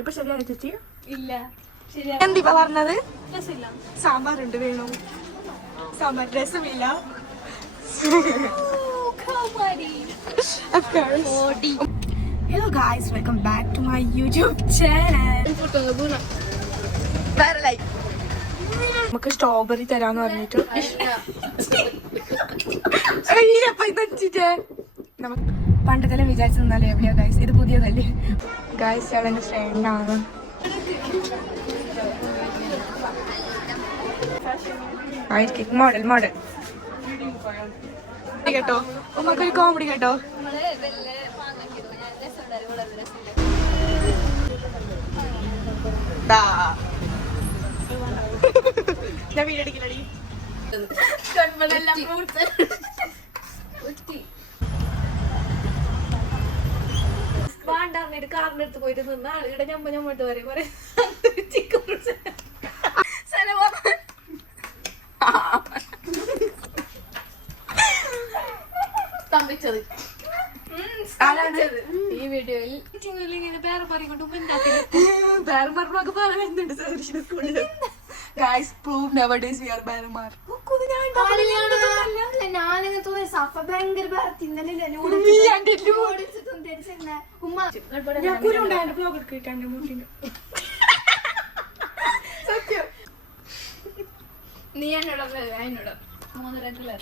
ഇപ്പൊ ശരിയാണ് ചേച്ചി? ഇല്ല. എന്തിപ്പ പറഞ്ഞത്? സാമ്പാറുണ്ട് വേണോ? സാമ്പാർ രസമില്ല. Hello guys, welcome back to my YouTube channel. നമുക്ക് സ്ട്രോബെറി തരാന്ന് പറഞ്ഞിട്ട് പണ്ടത്തെല്ലാം വിചാരിച്ചു നിന്നാലേ എവിടെയാ ഗൈസ്, ഇത് പുതിയതല്ലേ ഗൈസ്. അവന്റെ ഫ്രണ്ടാണ്. മോഡൽ മോഡൽ കേട്ടോ, ഉമ്മക്കൊരു കോമഡി കേട്ടോ. ഞാൻ വീടടിക്കലടി വേണ്ടാന്നിട്ട് കാറിനടുത്ത് പോയിട്ട് നിന്ന ആളുകളുടെ ഞമ്മട്ട് പറയും കുറെ ചിക്കൻ തമ്പിച്ചത് ഈ വീഡിയോയിൽ ഇങ്ങനെ പേര് പറഞ്ഞുകൊണ്ട് ബാരന്മാർക്ക് പറയുന്നുണ്ട് സ്കൂളില്. Guys, prove nowadays we are ബാരന്മാർ. ഞാനിങ്ങനെ തോന്നി സഫ ഭയങ്കര നീ എന്നോട് 3 റെഗുലർ